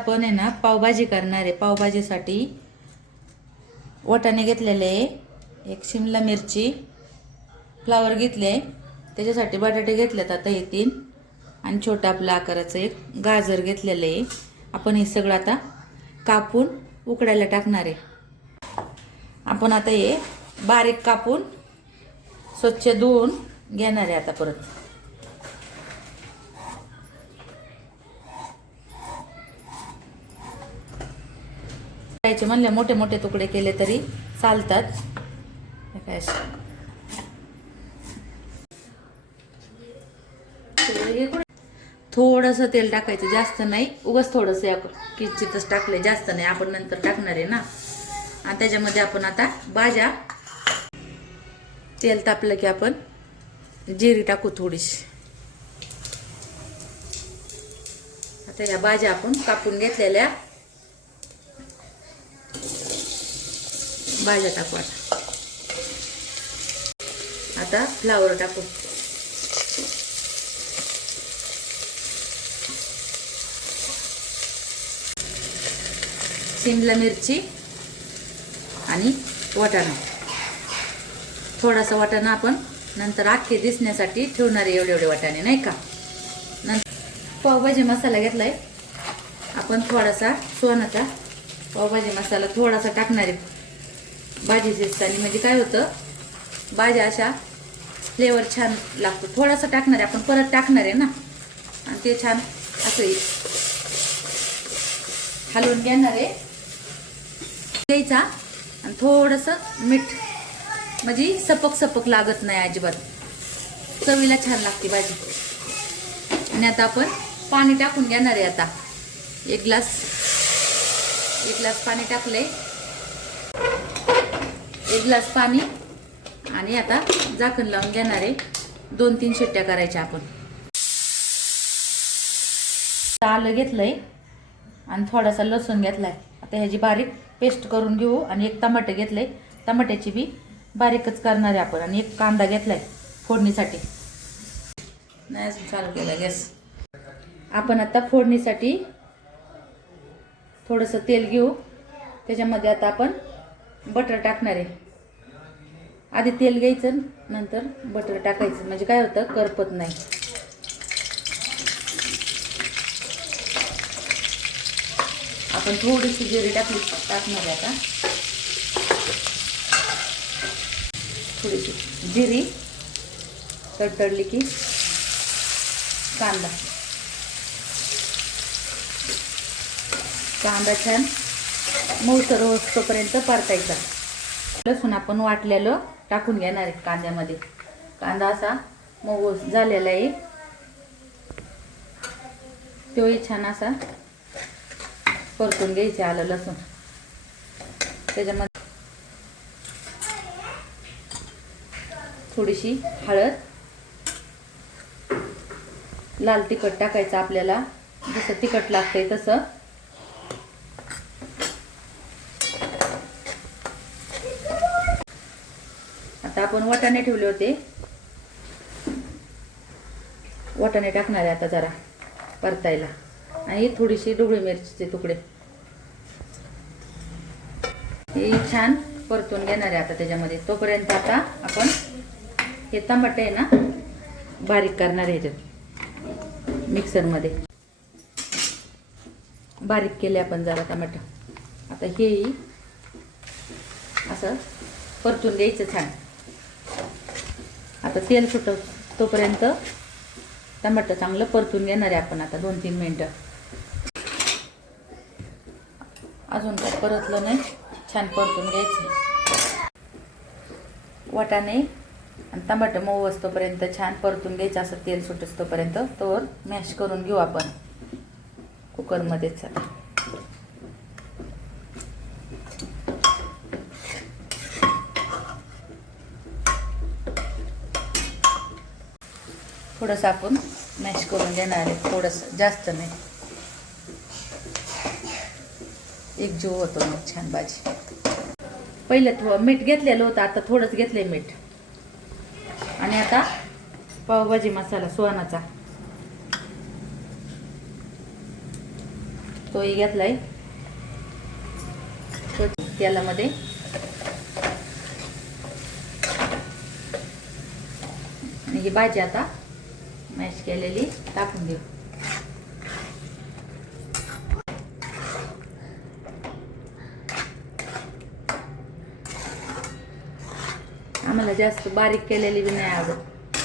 आपण आहे ना पावभाजी करणार आहे। पावभाजीसाठी वाटाणे घेतलेले, एक शिमला मिरची, फ्लावर घेतले, त्याच्यासाठी बटाटे घेतलेत आता हे 3 आणि छोटा आपला आकाराचं एक गाजर घेतलेलं आहे। आपण हे सगळं आता कापून उकडायला टाकणार आहे। आपण आता हे बारीक कापून स्वच्छ धुवून घेणार आहे आता परत। करायचे म्हणले मोठे मोठे तुकडे केले तरी चालतात। थोडंसं तेल टाकायचं, जास्त नाही, उगाच थोडंसं किंचितच टाकले, जास्त नाही, आपण नंतर टाकणार आहे ना। आणि त्याच्यामध्ये आपण आता भाज्या, तेल तापलं की आपण जिरी टाकू थोडीशी। आता या भाज्या आपण कापून घेतलेल्या भाज्या टाकू। आता फ्लावर टाकू, शिमला मिरची आणि वाटाणा। थोडासा वाटाणा आपण नंतर आखे दिसण्यासाठी ठेवणार आहे, एवढे वाटाणे नाही का। नंतर पावभाजी मसाला घेतलाय आपण, थोडासा सोनाचा पावभाजी मसाला थोडासा टाकणार आहे भाजी शिजताना, म्हणजे काय होतं भाज्या अशा फ्लेवर छान लागतो। थोडासा टाकणार आहे आपण, परत टाकणार आहे ना, आणि ते छान असं हलवून घेणार आहे द्यायचा। आणि थोडंसं मीठ, म्हणजे सपक सपक लागत नाही अजिबात, चवीला छान लागते भाजी। आणि आता आपण पाणी टाकून घेणार आहे। आता एक ग्लास पाणी टाकले, एक ग्लास पाणी, आणि आता झाकण लावून घेणार आहे। 2-3 शिट्ट्या करायच्या आपण। आलं घेतलंय आणि थोडासा लसूण घेतलाय, आता ह्याची बारीक पेस्ट करून घेऊ। आणि एक टमाटर घेतलंय, टमाट्याची बी बारीकच करणार आहे आपण। आणि एक कांदा घेतलाय फोडणीसाठी, नाही अजून चालू केला गॅस। आपण आता फोडणीसाठी थोडंसं तेल घेऊ, त्याच्यामध्ये आता आपण बटर टाकणार आहे। आधी तेल घ्यायचं, नंतर बटर टाकायचं, म्हणजे काय होतं करपत नाही। आपण थोडीशी जिरी टाकणार आहे आता, थोडीशी जिरी तडतडली की कांदा छान मऊसर होईपर्यंत परतायचा। लसूण आपण वाटलेलं टाकून घेणार आहे कांद्यामध्ये। कांदा असा मऊ झालेला आहे, तोही छान असा परतून घ्यायचे। आलं लसूण, त्याच्यामध्ये थोडीशी हळद, लाल तिखट टाकायचं आपल्याला, जसं तिखट लागतंय तसं। आता आपण वाटाणे ठेवले होते, वाटाणे टाकणार आहे आता जरा परतायला। आणि थोडीशी ढोबळी मिरचीचे तुकडे, हे छान परतून घेणार आहे आता त्याच्यामध्ये। तोपर्यंत आता आपण हे टमाटे आहे ना बारीक करणार आहे, ह्याच्यात मिक्सरमध्ये बारीक केले आपण जरा टमाटर। आता हे असं परतून द्यायचं छान। आता तेल सुटत तोपर्यंत टमाटर चांगलं परतून घेणार आहे आपण आता 2-3 मिनिटं। अजून काय परतलं नाही, छान परतून घ्यायचं। वाटाणे आणि टमाटर मऊ असतोपर्यंत छान परतून घ्यायचं, असं तेल सुटत तोपर्यंत। तोवर मॅश करून घेऊ आपण कुकरमध्येच। थोडंसं आपण मॅश करून घेणार आहे, थोडंसं, जास्त नाही, एकजीव होतो मग छान भाजी। पहिले मीठ घेतलेलं होतं, आता थोडंच घेतलंय मीठ। आणि आता पावभाजी मसाला सुहानाचा तोही घेतलाय तो तेलामध्ये. आणि ही भाजी आता मॅश केलेली टाकून देऊ. आम्हाला जास्त बारीक केलेली बी नाही आवडत.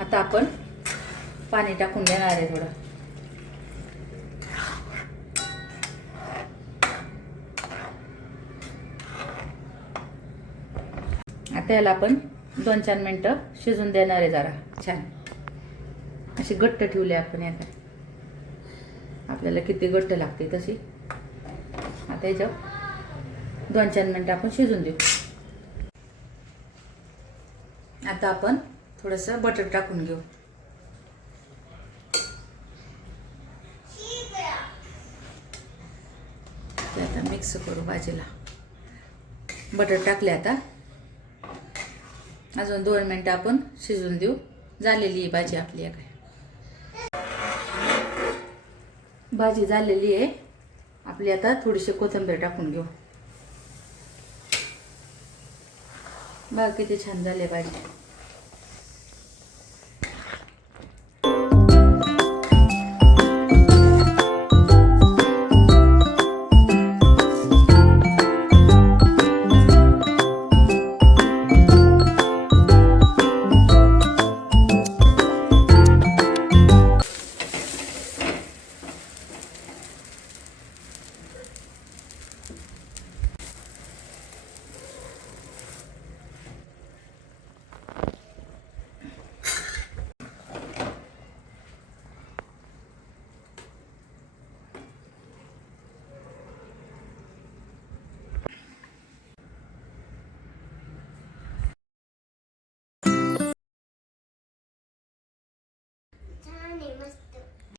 आता आपण पाणी टाकून देणार आहे थोडं. आता याला आपण 2-4 मिनिटं शिजून देणार आहे. जरा छान अशी घट्ट ठेवली आपण. आता आपल्याला किती घट्ट लागते तशी. आता याच्यावर 2-4 मिनिटं आपण शिजून देऊ. आता आपण थोडंसं बटर टाकून घेऊ. ते आता मिक्स करू भाजीला. बटर टाकले. आता अजून 2 मिनिटं आपण शिजून देऊ. झालेली आहे भाजी आपली. काय भाजी झालेली आहे आपली. आता थोडीशी कोथिंबीर टाकून घेऊ. बघा किती छान झाली भाजी.